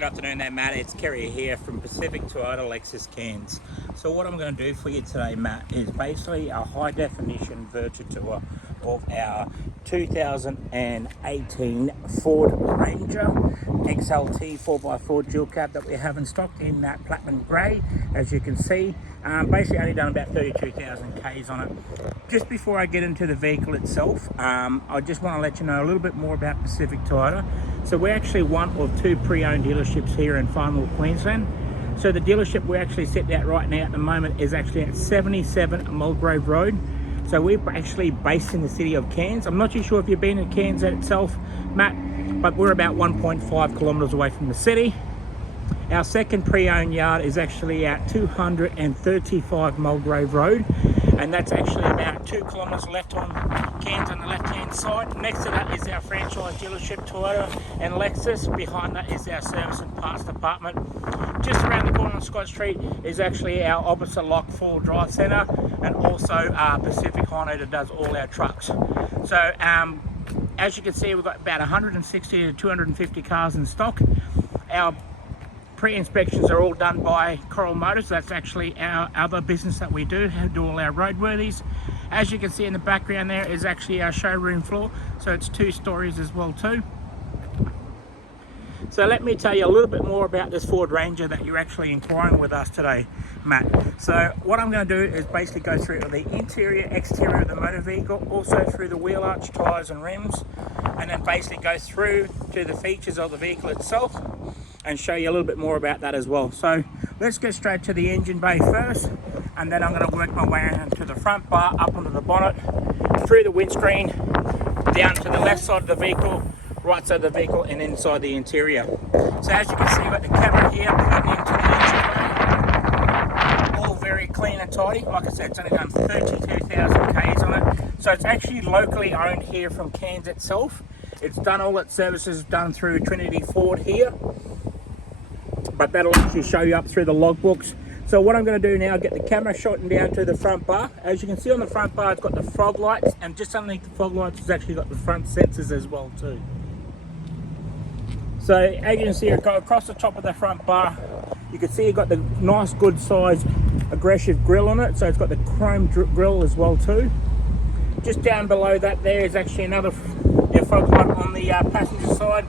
Good afternoon there, Matt. It's Kerry here from Pacific Toyota Lexus Cairns. So what I'm going to do for you today, Matt, is basically a high definition virtual tour of our 2018 Ford Ranger XLT 4x4 dual cab that we have in stock in that platinum grey. As you can see, basically only done about 32,000 Ks on it. Just before I get into the vehicle itself, I just want to let you know a little bit more about Pacific Toyota. So we're actually one of two pre-owned dealerships here in Far North Queensland. So the dealership we're actually set out right now at the moment is actually at 77 Mulgrave Road. So we're actually based in the city of Cairns. I'm not too sure if you've been in Cairns itself, Matt, but we're about 1.5 kilometres away from the city. Our second pre-owned yard is actually at 235 Mulgrave Road, and that's actually about 2 kilometres left on Cairns on the left-hand side. Next to that is our franchise dealership, Toyota and Lexus. Behind that is our service and parts department. Just around the corner on Scott Street is actually our opposite lock Ford Drive Centre, and also Pacific Honda that does all our trucks. So as you can see, we've got about 160 to 250 cars in stock. Our pre-inspections are all done by Coral Motors. That's actually our other business that we do all our roadworthies. As you can see in the background there is actually our showroom floor, so it's 2 stories as well too. So let me tell you a little bit more about this Ford Ranger that you're actually inquiring with us today, Matt. So what I'm going to do is basically go through the interior, exterior of the motor vehicle, also through the wheel arch, tyres and rims, and then basically go through to the features of the vehicle itself and show you a little bit more about that as well. So let's get straight to the engine bay first, and then I'm going to work my way around to the front bar, up onto the bonnet, through the windscreen, down to the left side of the vehicle, right side of the vehicle, and inside the interior. So as you can see, you've got the camera here plugged into the engine bay. All very clean and tidy. Like I said, it's only done 32,000 Ks on it. So it's actually locally owned here from Cairns itself. It's done all its services done through Trinity Ford here, but that'll actually show you up through the logbooks. So what I'm going to do now, get the camera shot down to the front bar. As you can see on the front bar, it's got the fog lights, and just underneath the fog lights, it's actually got the front sensors as well too. So as you can see, go across the top of the front bar, you can see you've got the nice good sized aggressive grille on it. So it's got the chrome grille as well too. Just down below that there is actually another fog light on the passenger side.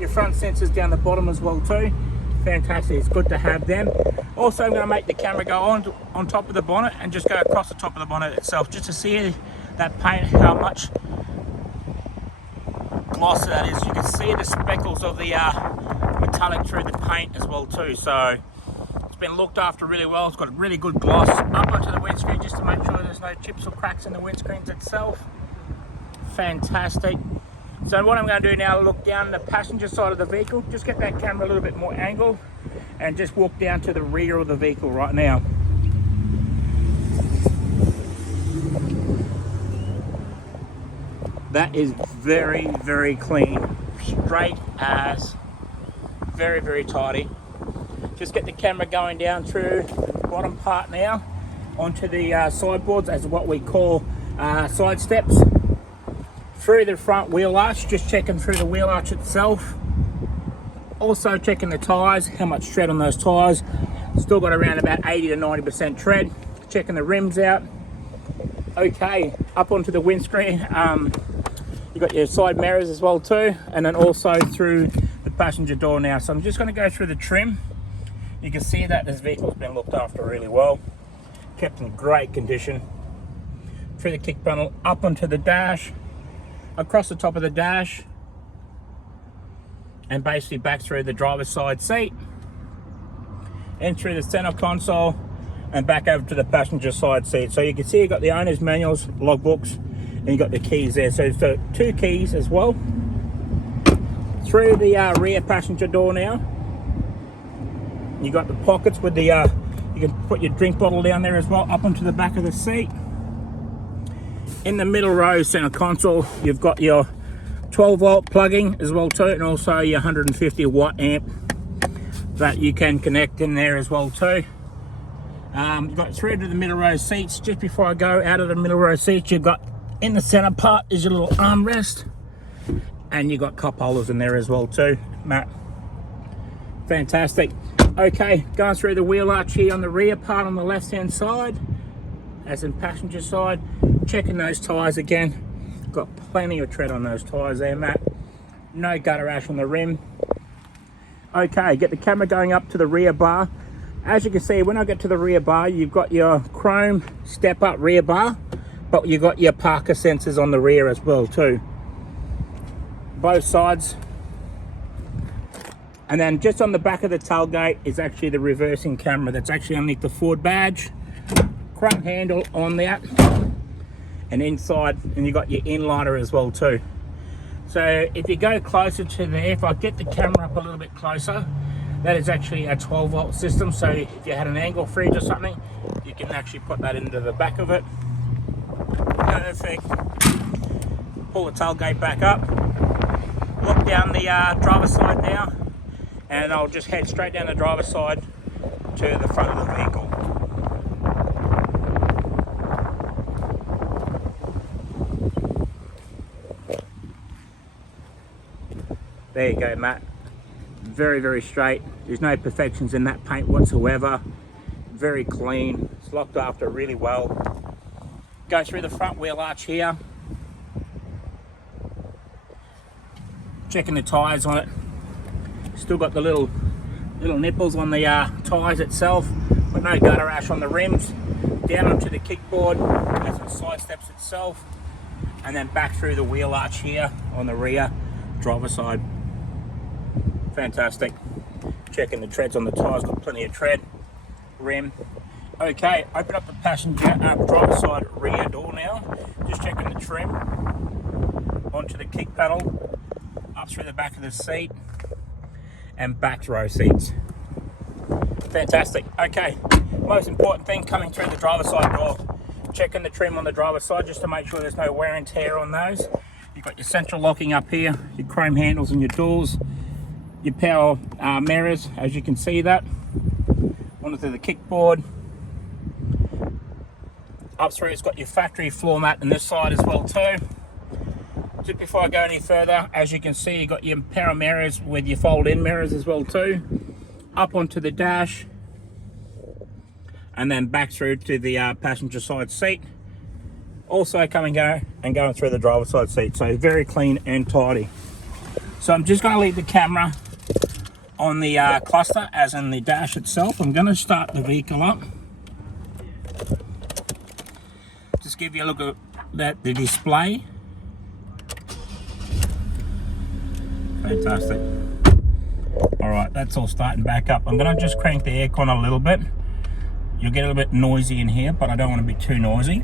Your front sensors down the bottom as well too. Fantastic, it's good to have them. Also, I'm going to make the camera go on top of the bonnet and just go across the top of the bonnet itself, just to see that paint, how much gloss that is. You can see the speckles of the metallic through the paint as well too. So it's been looked after really well. It's got a really good gloss up onto the windscreen, just to make sure there's no chips or cracks in the windscreens itself. Fantastic. So what I'm going to do now, look down the passenger side of the vehicle, just get that camera a little bit more angled, and just walk down to the rear of the vehicle right now. That is very, very clean, straight as, very, very tidy. Just get the camera going down through the bottom part now, onto the sideboards, as what we call side steps. Through the front wheel arch, just checking through the wheel arch itself. Also checking the tyres, how much tread on those tyres. Still got around about 80 to 90% tread. Checking the rims out. Okay, up onto the windscreen. You've got your side mirrors as well too, and then also through the passenger door now. So I'm just going to go through the trim. You can see that this vehicle's been looked after really well. Kept in great condition. Through the kick panel, up onto the dash, across the top of the dash, and basically back through the driver's side seat, and through the center console, and back over to the passenger side seat. So you can see you've got the owner's manuals, logbooks, and you've got the keys there. So it's got 2 keys as well. Through the rear passenger door now, you've got the pockets with the, you can put your drink bottle down there as well, up onto the back of the seat. In the middle row center console, you've got your 12 volt plugging as well too, and also your 150 watt amp that you can connect in there as well too. You've got through to the middle row seats. Just before I go out of the middle row seats, you've got in the center part is your little armrest, and you've got cup holders in there as well too, Matt. Fantastic. Okay, going through the wheel arch here on the rear part on the left hand side, as in passenger side. Checking those tyres again. Got plenty of tread on those tyres there, Matt. No gutter ash on the rim. Okay, get the camera going up to the rear bar. As you can see, when I get to the rear bar, you've got your chrome step up rear bar, but you've got your Parker sensors on the rear as well too. Both sides. And then just on the back of the tailgate is actually the reversing camera that's actually underneath the Ford badge. Chrome handle on that. And inside, and you've got your inliner as well too. So if you go closer to there, if I get the camera up a little bit closer, that is actually a 12 volt system. So if you had an angle freeze or something, you can actually put that into the back of it. Perfect. Pull the tailgate back up. Look down the driver's side now, and I'll just head straight down the driver's side to the front of the vehicle. There you go, Matt. Very, very straight. There's no imperfections in that paint whatsoever. Very clean. It's looked after really well. Go through the front wheel arch here. Checking the tyres on it. Still got the little nipples on the tyres itself, but no gutter ash on the rims. Down onto the kickboard as it sidesteps itself, and then back through the wheel arch here on the rear driver side. Fantastic. Checking the treads on the tyres, got plenty of tread. Rim. Okay, open up the passenger driver side rear door now. Just checking the trim onto the kick panel, up through the back of the seat, and back row seats. Fantastic. Okay, most important thing, coming through the driver's side door, checking the trim on the driver's side just to make sure there's no wear and tear on those. You've got your central locking up here, your chrome handles and your doors, your power mirrors, as you can see that. Onto the kickboard. Up through, it's got your factory floor mat on this side as well too. Just before I go any further, as you can see, you've got your power mirrors with your fold-in mirrors as well too. Up onto the dash, and then back through to the passenger side seat. Also going through the driver's side seat, so very clean and tidy. So I'm just going to leave the camera on the cluster, as in the dash itself. I'm going to start the vehicle up. Just give you a look at the display. Fantastic. All right, that's all starting back up. I'm going to just crank the aircon a little bit. You'll get a little bit noisy in here, but I don't want to be too noisy.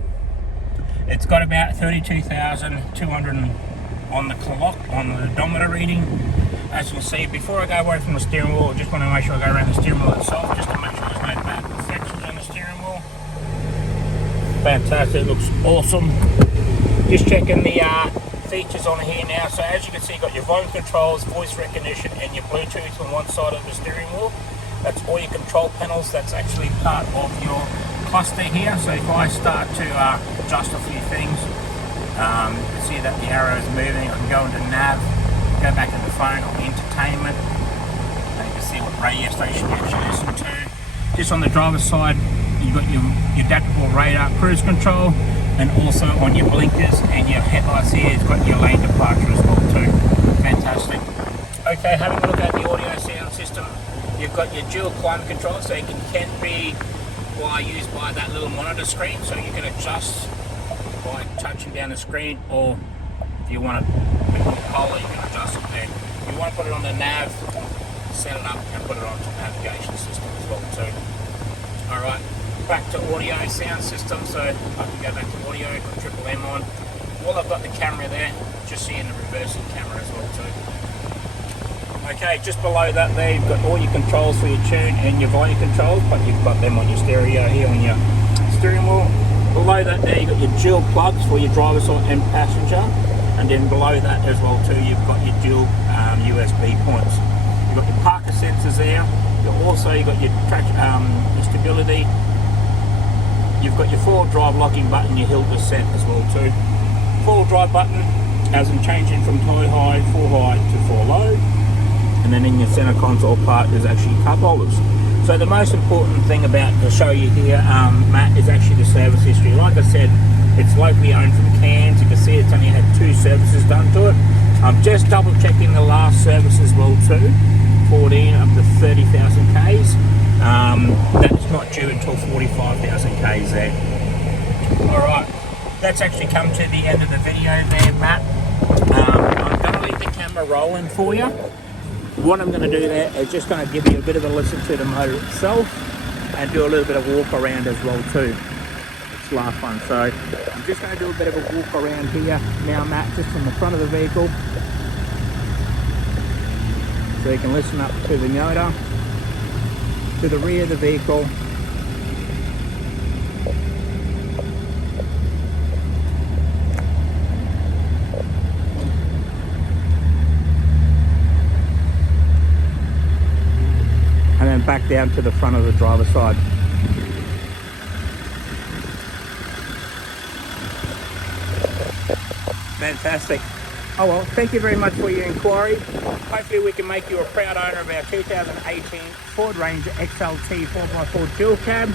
It's got about 32,200 on the clock, on the odometer reading. As you can see, before I go away from the steering wheel, I just want to make sure I go around the steering wheel itself, just to make sure there's no bad imperfections on the steering wheel. Fantastic, looks awesome. Just checking the features on here now. So as you can see, you've got your volume controls, voice recognition, and your Bluetooth on one side of the steering wheel. That's all your control panels. That's actually part of your cluster here. So if I start to adjust a few things, you can see that the arrow is moving. I can go into nav, go back to the phone or entertainment. And you can see what radio station you actually listen to. Just on the driver's side, you've got your adaptable radar cruise control, and also on your blinkers and your headlights here, it's got your lane departure as well too. Fantastic. Okay, having a look at the audio sound system, you've got your dual climate control, so you can be used by that little monitor screen, so you can adjust by touching down the screen, or if you want a bit more color, you can adjust it there. If you want to put it on the nav, set it up and put it onto the navigation system as well too. Alright, back to audio sound system, so I can go back to audio, put Triple M on. While I've got the camera there, just seeing the reversing camera as well too. Okay, just below that there, you've got all your controls for your tune and your volume controls, but you've got them on your stereo here on your steering wheel. Below that there, you've got your dual plugs for your driver side and passenger, and then below that as well too, you've got your dual USB points. You've got your Parker sensors there. You've got your your stability. You've got your four-wheel drive locking button, your hill descent as well too. Four-wheel drive button, as in changing from toe high, 4 high to 4 low. and then in your center console part there's actually cup holders. So the most important thing about to show you here, Matt, is actually the service history. Like I said, it's locally owned from Cairns. You can see it's only had 2 services done to it. I'm just double checking the last service as well too, 14 up to 30,000 Ks. That's not due until 45,000 Ks there. Alright, that's actually come to the end of the video there, Matt. I'm going to leave the camera rolling for you. What I'm going to do there is just going to give you a bit of a listen to the motor itself and do a little bit of walk around as well too. It's last one, so I'm just going to do a bit of a walk around here now, Matt, just in the front of the vehicle, so you can listen up to the motor, to the rear of the vehicle. And then back down to the front of the driver's side. Fantastic. Oh well, thank you very much for your inquiry. Hopefully we can make you a proud owner of our 2018 Ford Ranger XLT 4x4 dual cab.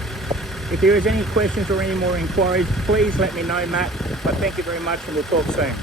If there is any questions or any more inquiries, please let me know, Matt. But thank you very much, and we'll talk soon.